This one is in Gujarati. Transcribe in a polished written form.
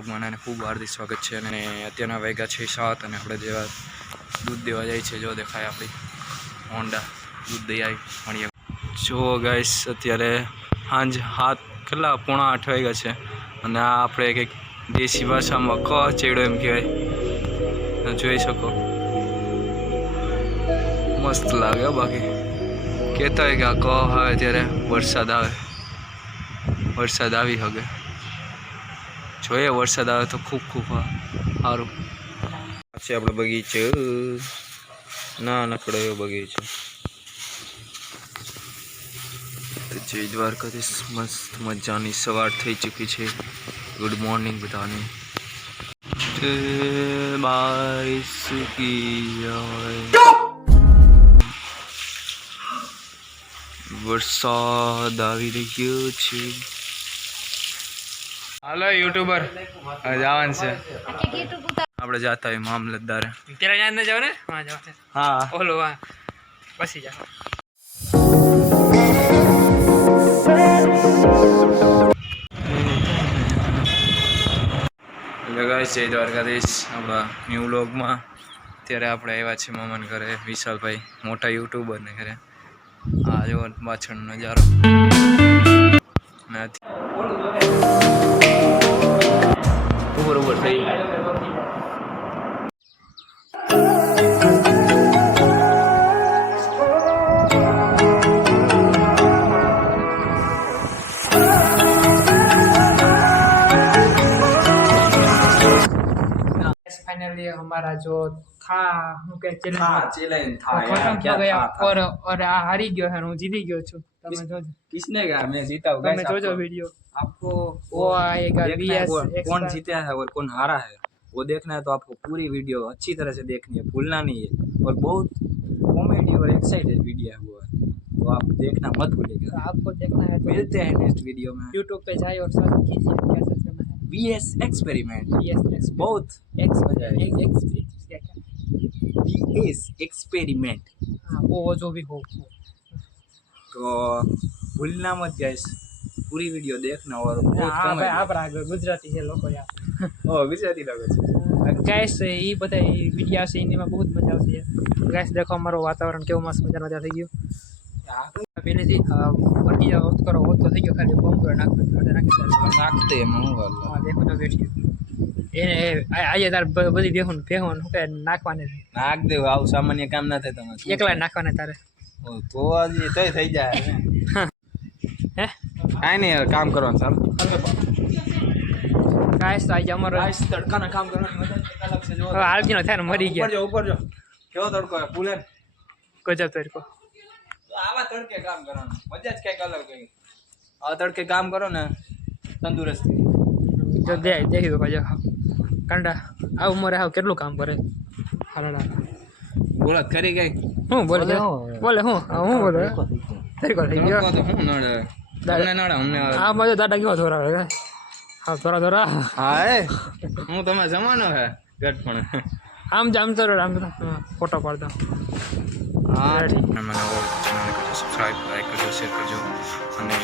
વ્લોગમાં અને ખૂબ હાર્દિક સ્વાગત છે। અને અત્યારના વાગ્યા 6:07 અને આપણે જેવા દૂધ દેવા જાય છે। જો દેખાય આપણી હોન્ડા દૂધ દઈ આવી મળીએ। જો ગાઈસ અત્યારે સાંજ 7:08 વાગ્યા છે અને આ આપણે કંઈક દેશી ભાષામાં ક ચેડો એમ કહેવાય, જોઈ શકો। મસ્ત લાગે બાકી કહેતા હોય કે આ ક આવે ત્યારે વરસાદ આવે, વરસાદ આવી શકે। જોઈએ વરસાદ આવે તો ખૂબ ખૂબ સારું છે। આપણે બગીચો ના નકડો એવો બગીચો જય દ્વારકાધીશ। મસ્ત મજાની સવાર થઈ ચૂકી છે। ગુડ મોર્નિંગ બધાને। બાઈસ કી વરસાદ આવી રહ્યો છે। હાલો યુટ્યુબર જવાનું છે આપણે જાતા હોય મામલતદાર તેરા યાદ ન જાવ ને હા ઓલો પછી જાવ। ગાઈસ જય દ્વારકાધીશ। આપણા ન્યૂ વ્લોગમાં અત્યારે આપણે આવ્યા છીએ મામાને ઘરે, વિશાલભાઈ મોટા યુટ્યુબર ને ઘરે। આ જો પાછળનો નજારો ઉપર થઈ फाइनली हमारा जो था के चैलेंज था खत्म हो गया और हारी गयो है, હું જીતી ગયો છું। તમે જોજો किसने कहा मैं जीता हूँ? તમે જોજો वीडियो, आपको वो आएगा बीएस कौन जीता है और कौन हारा है वो देखना है तो आपको पूरी वीडियो अच्छी तरह से देखनी है, भूलना नहीं है। और बहुत कॉमेडी और एक्साइटेड वीडियो है वो है, तो आप देखना मत भूलिएगा। आपको देखना है तो मिलते हैं नेक्स्ट वीडियो में। यूट्यूब पे जाइए और सर्च कीजिए, क्या सर्च करना है? BS experiment. बीएस बहुत मजा आएगा। बीएस एक्सपेरिमेंट, हाँ वो जो भी हो। तो भूलना मत गाइस, पूरी वीडियो देखना। और बहुत हाँ भाई कॉमेडी। आप गुजराती है लोग यार ओ गुजराती लोग છે गाइस ये બધા વિડિયા છે એમાં બહુ મજા આવશે गाइस। देखो અમારો વાતાવરણ કેવો મસ્ત મજા થઈ ગયું। પહેલેથી વર્ગી જાવ કરો હોત તો થઈ ગયો, ખાલી બોમ્બ પર નાખતે એમાં હું વાલ હા દેખો તો બેઠી એને આજે તાર બધી બેહુન શું કે નાખવાને નાખ દેવ, આવું સામાન્ય કામ ના થાય તમારે। એકલા નાખવાને તારે તો હજી તોય થઈ જાય હે કાંઈ નહીં, હવે કામ કરવાનું ચાલો। ગાઈસ આજે અમારો તડકાના કામ કરવાની મજા અલગ છે। જો હવે આલજીનો થાય ને મરી ગયા। ઉપર જો કેવો તડકો હે ફૂલે ગજબ તડકો। આવા તડકે કામ કરવાનું મજા જ કંઈક અલગ હોય। આવા તડકે કામ કરો ને તંદુરસ્તી જો દેખી જો કંડા આ ઉંમરે હાવ કેટલું કામ કરે હાલડા બોલત કરી ગઈ હું બોલે બોલે હું બોલે તડકો થઈ ગયો તો હું નડે તમને નડે અમને આ બાજુ દાડા કેવો ધોરાવે હા ધોરા હા એ હું તમે જમાનો હે ગટ પણ આમ તો ફોટો પાડતો હા મને ચેનલ કરજો સબસ્ક્રાઇબ, લાઈક કરજો, શેર કરજો અને